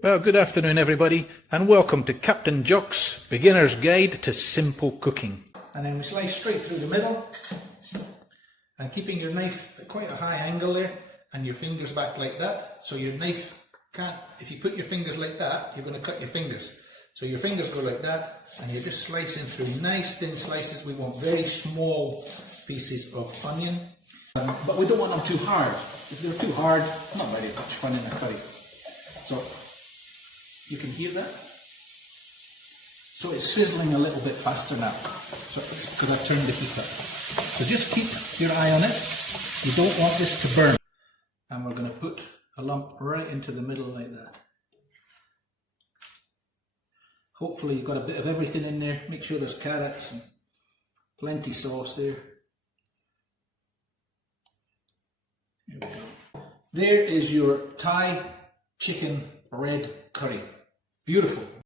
Well, good afternoon everybody, and welcome to Captain Jock's Beginner's Guide to Simple Cooking. And then we slice straight through the middle, and keeping your knife at quite a high angle there, and your fingers back like that, so your knife can't, if you put your fingers like that, you're going to cut your fingers. So your fingers go like that, and you're just slicing through nice thin slices. We want very small pieces of onion, but we don't want them too hard. If they're too hard, not very much fun in a curry. So you can hear that? So it's sizzling a little bit faster now. So it's because I've turned the heat up. So just keep your eye on it. You don't want this to burn. And we're going to put a lump right into the middle like that. Hopefully you've got a bit of everything in there. Make sure there's carrots and plenty sauce there. Here we go. There is your Thai chicken red curry. Beautiful.